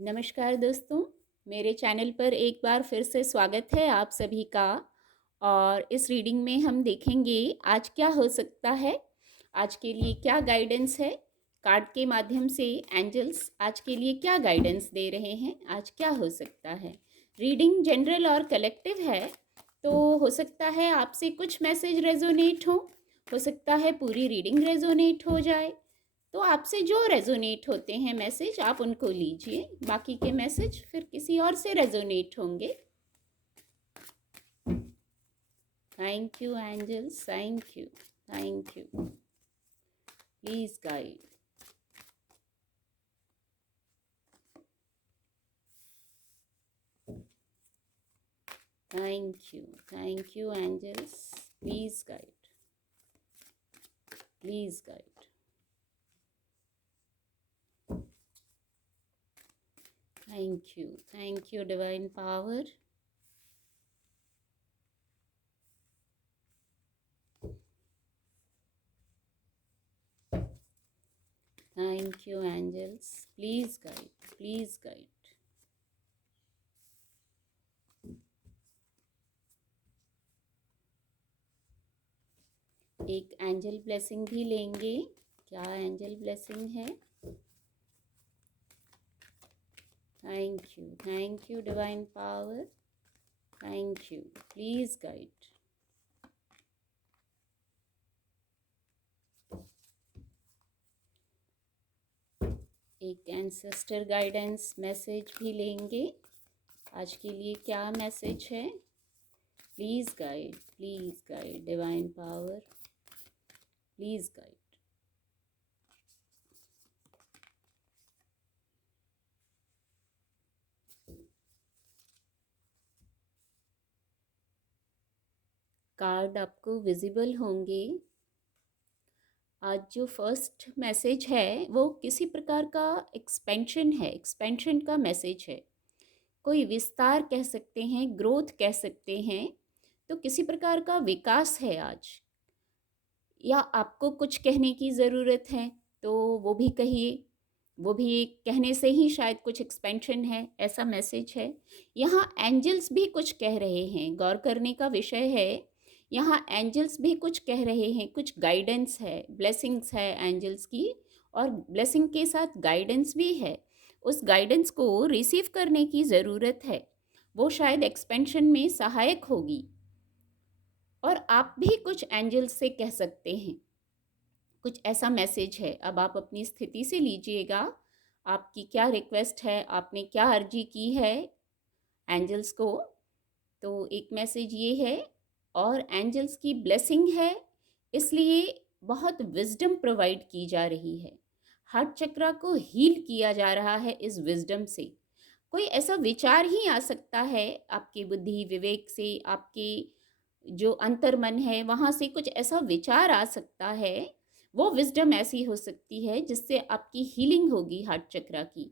नमस्कार दोस्तों, मेरे चैनल पर एक बार फिर से स्वागत है आप सभी का। और इस रीडिंग में हम देखेंगे आज क्या हो सकता है, आज के लिए क्या गाइडेंस है। कार्ड के माध्यम से एंजल्स आज के लिए क्या गाइडेंस दे रहे हैं, आज क्या हो सकता है। रीडिंग जनरल और कलेक्टिव है, तो हो सकता है आपसे कुछ मैसेज रेजोनेट हो सकता है पूरी रीडिंग रेजोनेट हो जाए। तो आपसे जो रेजोनेट होते हैं मैसेज आप उनको लीजिए, बाकी के मैसेज फिर किसी और से रेजोनेट होंगे। Thank you angels, thank you, thank you. Please guide. Thank you angels. Please guide, please guide. Thank you divine power. Thank you angels, please guide, please guide. एक एंजल ब्लेसिंग भी लेंगे। क्या एंजल ब्लेसिंग है? Thank you divine power. Thank you, please guide. एक ancestor guidance message भी लेंगे। आज के लिए क्या मैसेज है? Please guide divine power, please guide. Card आपको विजिबल होंगे। आज जो फर्स्ट मैसेज है वो किसी प्रकार का एक्सपेंशन है, एक्सपेंशन का मैसेज है। कोई विस्तार कह सकते हैं, ग्रोथ कह सकते हैं। तो किसी प्रकार का विकास है आज, या आपको कुछ कहने की ज़रूरत है तो वो भी कहिए। वो भी कहने से ही शायद कुछ एक्सपेंशन है, ऐसा मैसेज है। यहाँ एंजल्स भी कुछ कह रहे हैं, गौर करने का विषय है। यहाँ एंजल्स भी कुछ कह रहे हैं, कुछ गाइडेंस है, ब्लेसिंग्स है एंजल्स की। और ब्लेसिंग के साथ गाइडेंस भी है। उस गाइडेंस को रिसीव करने की ज़रूरत है, वो शायद एक्सपेंशन में सहायक होगी। और आप भी कुछ एंजल्स से कह सकते हैं, कुछ ऐसा मैसेज है। अब आप अपनी स्थिति से लीजिएगा, आपकी क्या रिक्वेस्ट है, आपने क्या अर्जी की है एंजल्स को। तो एक मैसेज ये है, और एंजल्स की ब्लेसिंग है, इसलिए बहुत विजडम प्रोवाइड की जा रही है। हार्ट चक्रा को हील किया जा रहा है इस विजडम से। कोई ऐसा विचार ही आ सकता है आपके बुद्धि विवेक से, आपके जो अंतर मन है वहाँ से कुछ ऐसा विचार आ सकता है। वो विजडम ऐसी हो सकती है जिससे आपकी हीलिंग होगी हार्ट चक्रा की।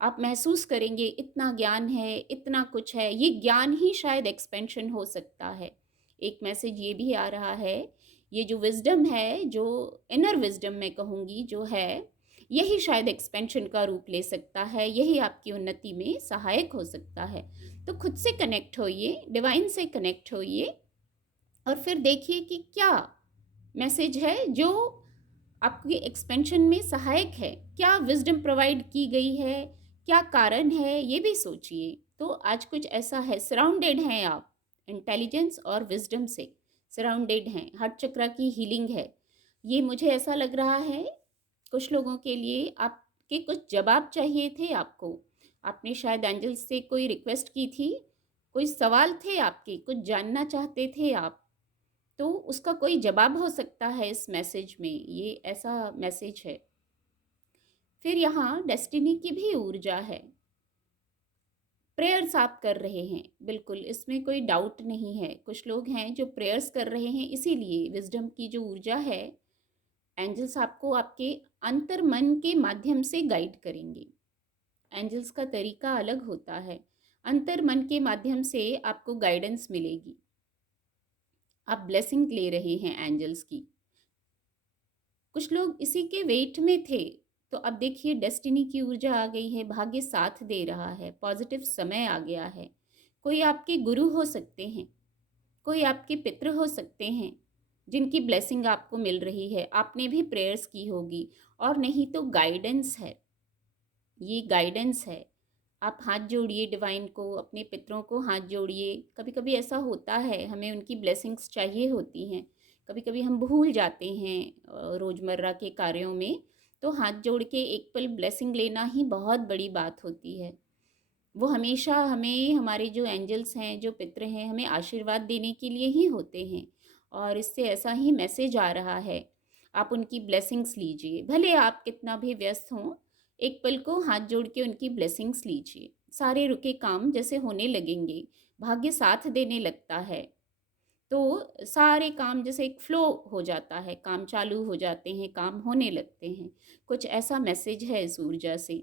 आप महसूस करेंगे इतना ज्ञान है, इतना कुछ है, ये ज्ञान ही शायद एक्सपेंशन हो सकता है। एक मैसेज ये भी आ रहा है, ये जो विजडम है, जो इनर विजडम मैं कहूँगी जो है, यही शायद एक्सपेंशन का रूप ले सकता है, यही आपकी उन्नति में सहायक हो सकता है। तो खुद से कनेक्ट होइए, डिवाइन से कनेक्ट होइए, और फिर देखिए कि क्या मैसेज है जो आपकी एक्सपेंशन में सहायक है। क्या विजडम प्रोवाइड की गई है, क्या कारण है, ये भी सोचिए। तो आज कुछ ऐसा है, सराउंडेड हैं आप इंटेलिजेंस और विजडम से, सराउंडेड हैं। हार्ट चक्रा की हीलिंग है ये, मुझे ऐसा लग रहा है। कुछ लोगों के लिए आपके कुछ जवाब चाहिए थे आपको, आपने शायद एंजल्स से कोई रिक्वेस्ट की थी, कोई सवाल थे आपके, कुछ जानना चाहते थे आप, तो उसका कोई जवाब हो सकता है इस मैसेज में, ये ऐसा मैसेज है। फिर यहाँ डेस्टिनी की भी ऊर्जा है। प्रेयर्स आप कर रहे हैं, बिल्कुल इसमें कोई डाउट नहीं है। कुछ लोग हैं जो प्रेयर्स कर रहे हैं, इसीलिए विजडम की जो ऊर्जा है, एंजल्स आपको आपके अंतर मन के माध्यम से गाइड करेंगे। एंजल्स का तरीका अलग होता है, अंतर मन के माध्यम से आपको गाइडेंस मिलेगी। आप ब्लेसिंग ले रहे हैं एंजल्स की। कुछ लोग इसी के वेट में थे, तो अब देखिए डेस्टिनी की ऊर्जा आ गई है, भाग्य साथ दे रहा है, पॉजिटिव समय आ गया है। कोई आपके गुरु हो सकते हैं, कोई आपके पितृ हो सकते हैं जिनकी ब्लेसिंग आपको मिल रही है, आपने भी प्रेयर्स की होगी। और नहीं तो गाइडेंस है, ये गाइडेंस है। आप हाथ जोड़िए डिवाइन को, अपने पितरों को हाथ जोड़िए। कभी कभी ऐसा होता है हमें उनकी ब्लेसिंग्स चाहिए होती हैं, कभी कभी हम भूल जाते हैं रोज़मर्रा के कार्यों में। तो हाथ जोड़ के एक पल ब्लेसिंग लेना ही बहुत बड़ी बात होती है। वो हमेशा हमें, हमारे जो एंजल्स हैं, जो पितर हैं, हमें आशीर्वाद देने के लिए ही होते हैं। और इससे ऐसा ही मैसेज आ रहा है, आप उनकी ब्लेसिंग्स लीजिए। भले आप कितना भी व्यस्त हों, एक पल को हाथ जोड़ के उनकी ब्लेसिंग्स लीजिए। सारे रुके काम जैसे होने लगेंगे, भाग्य साथ देने लगता है। तो सारे काम जैसे एक फ्लो हो जाता है, काम चालू हो जाते हैं, काम होने लगते हैं। कुछ ऐसा मैसेज है इस ऊर्जा से,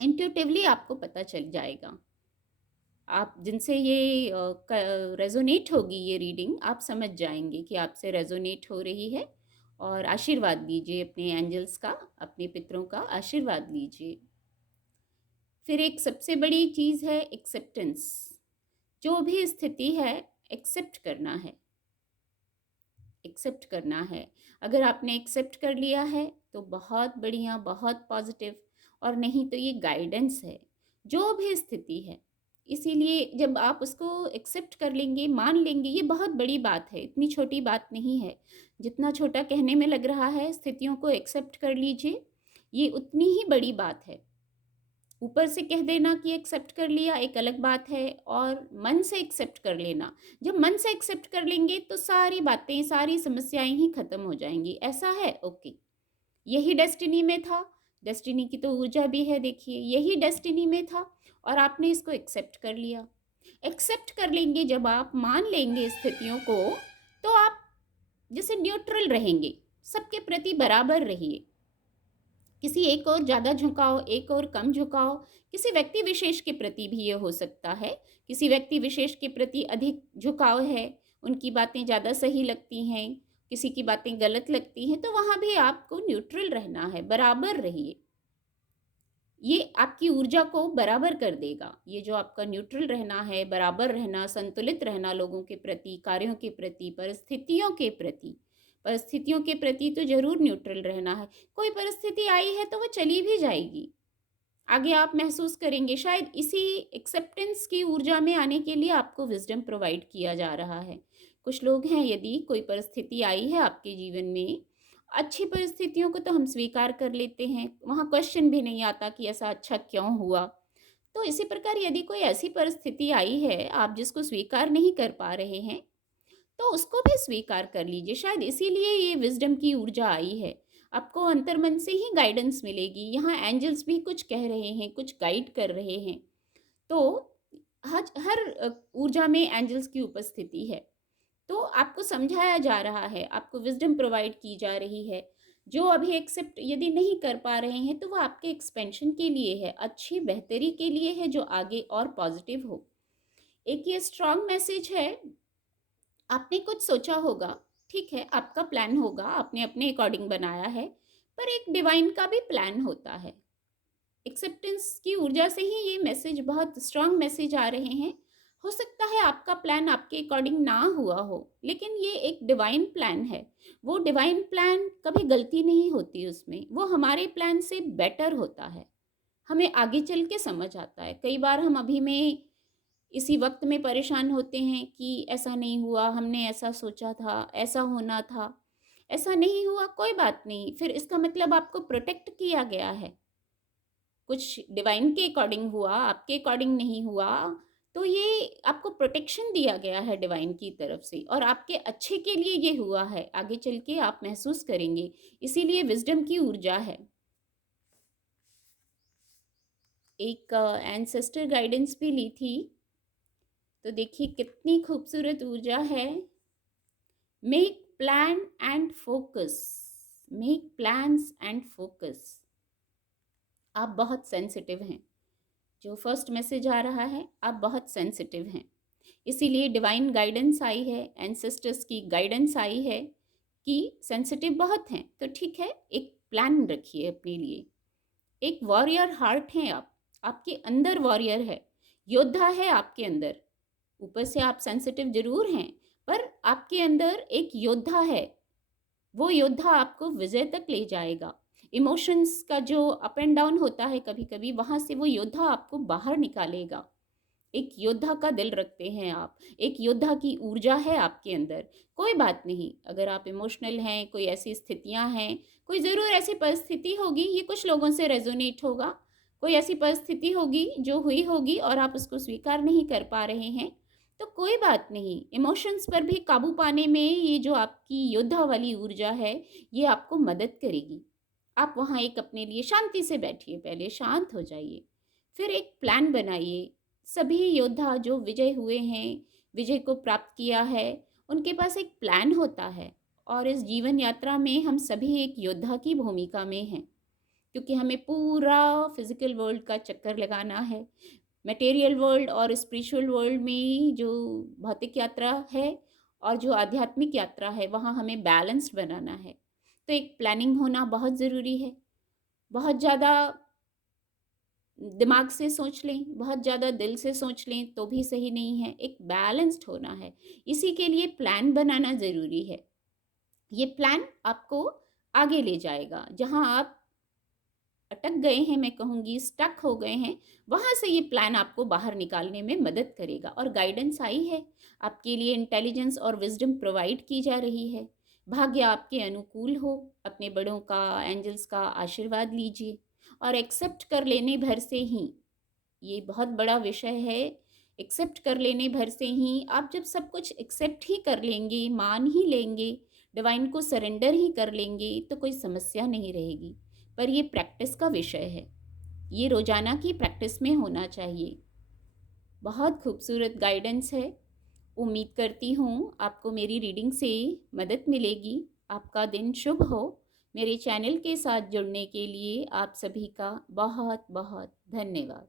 इंट्यूटिवली आपको पता चल जाएगा। आप जिनसे ये रेजोनेट होगी ये रीडिंग, आप समझ जाएंगे कि आपसे रेजोनेट हो रही है। और आशीर्वाद लीजिए अपने एंजल्स का, अपने पितरों का आशीर्वाद लीजिए। फिर एक सबसे बड़ी चीज़ है एक्सेप्टेंस। जो भी स्थिति है, एक्सेप्ट करना है, एक्सेप्ट करना है। अगर आपने एक्सेप्ट कर लिया है तो बहुत बढ़िया, बहुत पॉजिटिव। और नहीं तो ये गाइडेंस है, जो भी स्थिति है। इसीलिए जब आप उसको एक्सेप्ट कर लेंगे, मान लेंगे, ये बहुत बड़ी बात है, इतनी छोटी बात नहीं है। जितना छोटा कहने में लग रहा है, स्थितियों को एक्सेप्ट कर लीजिए, ये उतनी ही बड़ी बात है। ऊपर से कह देना कि एक्सेप्ट कर लिया एक अलग बात है, और मन से एक्सेप्ट कर लेना। जब मन से एक्सेप्ट कर लेंगे तो सारी बातें, सारी समस्याएं ही खत्म हो जाएंगी। ऐसा है, ओके, यही डेस्टिनी में था। डेस्टिनी की तो ऊर्जा भी है, देखिए यही डेस्टिनी में था और आपने इसको एक्सेप्ट कर लिया। एक्सेप्ट कर लेंगे जब आप, मान लेंगे स्थितियों को, तो आप जैसे न्यूट्रल रहेंगे, सबके प्रति बराबर रहिए। किसी एक और ज़्यादा झुकाव, एक और कम झुकाव, किसी व्यक्ति विशेष के प्रति भी ये हो सकता है। किसी व्यक्ति विशेष के प्रति अधिक झुकाव है, उनकी बातें ज़्यादा सही लगती हैं, किसी की बातें गलत लगती हैं, तो वहाँ भी आपको न्यूट्रल रहना है, बराबर रहिए। ये आपकी ऊर्जा को बराबर कर देगा। ये जो आपका न्यूट्रल रहना है, बराबर रहना, संतुलित रहना लोगों के प्रति, कार्यों के प्रति, परिस्थितियों के प्रति। परिस्थितियों के प्रति तो जरूर न्यूट्रल रहना है। कोई परिस्थिति आई है तो वो चली भी जाएगी, आगे आप महसूस करेंगे। शायद इसी एक्सेप्टेंस की ऊर्जा में आने के लिए आपको विजडम प्रोवाइड किया जा रहा है। कुछ लोग हैं, यदि कोई परिस्थिति आई है आपके जीवन में, अच्छी परिस्थितियों को तो हम स्वीकार कर लेते हैं, वहाँ क्वेश्चन भी नहीं आता कि ऐसा अच्छा क्यों हुआ। तो इसी प्रकार यदि कोई ऐसी परिस्थिति आई है आप जिसको स्वीकार नहीं कर पा रहे हैं, तो उसको भी स्वीकार कर लीजिए। शायद इसीलिए ये विजडम की ऊर्जा आई है, आपको अंतर्मन से ही गाइडेंस मिलेगी। यहाँ एंजल्स भी कुछ कह रहे हैं, कुछ गाइड कर रहे हैं। तो हर ऊर्जा में एंजल्स की उपस्थिति है। तो आपको समझाया जा रहा है, आपको विजडम प्रोवाइड की जा रही है। जो अभी एक्सेप्ट यदि नहीं कर पा रहे हैं तो वो आपके एक्सपेंशन के लिए है, अच्छी बेहतरी के लिए है, जो आगे और पॉजिटिव हो। एक ये स्ट्रॉन्ग मैसेज है, आपने कुछ सोचा होगा, ठीक है, आपका प्लान होगा, आपने अपने अकॉर्डिंग बनाया है, पर एक डिवाइन का भी प्लान होता है। एक्सेप्टेंस की ऊर्जा से ही ये मैसेज, बहुत स्ट्रांग मैसेज आ रहे हैं। हो सकता है आपका प्लान आपके अकॉर्डिंग ना हुआ हो, लेकिन ये एक डिवाइन प्लान है। वो डिवाइन प्लान कभी गलती नहीं होती उसमें, वो हमारे प्लान से बेटर होता है। हमें आगे चल के समझ आता है। कई बार हम अभी में इसी वक्त में परेशान होते हैं कि ऐसा नहीं हुआ, हमने ऐसा सोचा था, ऐसा होना था, ऐसा नहीं हुआ, कोई बात नहीं, फिर इसका मतलब आपको प्रोटेक्ट किया गया है। कुछ डिवाइन के अकॉर्डिंग हुआ, आपके अकॉर्डिंग नहीं हुआ, तो ये आपको प्रोटेक्शन दिया गया है डिवाइन की तरफ से, और आपके अच्छे के लिए ये हुआ है। आगे चल के आप महसूस करेंगे, इसीलिए विजडम की ऊर्जा है। एक एंसेस्टर गाइडेंस भी ली थी, तो देखिए कितनी खूबसूरत ऊर्जा है। Make plan and focus, make plans and focus. आप बहुत सेंसिटिव हैं, जो फर्स्ट मैसेज आ रहा है, आप बहुत सेंसिटिव हैं। इसीलिए डिवाइन गाइडेंस आई है, एंसेस्टर्स की गाइडेंस आई है कि सेंसिटिव बहुत हैं। तो ठीक है, एक प्लान रखिए अपने लिए। एक वॉरियर हार्ट हैं आप, आपके अंदर वॉरियर है, योद्धा है आपके अंदर। ऊपर से आप सेंसिटिव जरूर हैं, पर आपके अंदर एक योद्धा है। वो योद्धा आपको विजय तक ले जाएगा। इमोशंस का जो अप एंड डाउन होता है कभी कभी, वहाँ से वो योद्धा आपको बाहर निकालेगा। एक योद्धा का दिल रखते हैं आप, एक योद्धा की ऊर्जा है आपके अंदर। कोई बात नहीं, अगर आप इमोशनल हैं, कोई ऐसी स्थितियां हैं, कोई ज़रूर ऐसी परिस्थिति होगी, ये कुछ लोगों से रेजोनेट होगा। कोई ऐसी परिस्थिति होगी जो हुई होगी और आप उसको स्वीकार नहीं कर पा रहे हैं, तो कोई बात नहीं। इमोशंस पर भी काबू पाने में ये जो आपकी योद्धा वाली ऊर्जा है, ये आपको मदद करेगी। आप वहाँ एक अपने लिए शांति से बैठिए, पहले शांत हो जाइए, फिर एक प्लान बनाइए। सभी योद्धा जो विजय हुए हैं, विजय को प्राप्त किया है, उनके पास एक प्लान होता है। और इस जीवन यात्रा में हम सभी एक योद्धा की भूमिका में हैं, क्योंकि हमें पूरा फिजिकल वर्ल्ड का चक्कर लगाना है। मटेरियल वर्ल्ड और स्पिरिचुअल वर्ल्ड में जो भौतिक यात्रा है और जो आध्यात्मिक यात्रा है, वहाँ हमें बैलेंस्ड बनाना है। तो एक प्लानिंग होना बहुत ज़रूरी है। बहुत ज़्यादा दिमाग से सोच लें, बहुत ज़्यादा दिल से सोच लें तो भी सही नहीं है, एक बैलेंस्ड होना है। इसी के लिए प्लान बनाना ज़रूरी है। ये प्लान आपको आगे ले जाएगा। जहाँ आप अटक गए हैं, मैं कहूँगी स्टक हो गए हैं, वहाँ से ये प्लान आपको बाहर निकालने में मदद करेगा। और गाइडेंस आई है आपके लिए, इंटेलिजेंस और विजडम प्रोवाइड की जा रही है। भाग्य आपके अनुकूल हो, अपने बड़ों का, एंजल्स का आशीर्वाद लीजिए और एक्सेप्ट कर लेने भर से ही, ये बहुत बड़ा विषय है, एक्सेप्ट कर लेने भर से ही, आप जब सब कुछ एक्सेप्ट ही कर लेंगे, मान ही लेंगे, डिवाइन को सरेंडर ही कर लेंगे, तो कोई समस्या नहीं रहेगी। पर ये प्रैक्टिस का विषय है, ये रोजाना की प्रैक्टिस में होना चाहिए। बहुत खूबसूरत गाइडेंस है। उम्मीद करती हूँ आपको मेरी रीडिंग से मदद मिलेगी। आपका दिन शुभ हो। मेरे चैनल के साथ जुड़ने के लिए आप सभी का बहुत बहुत धन्यवाद।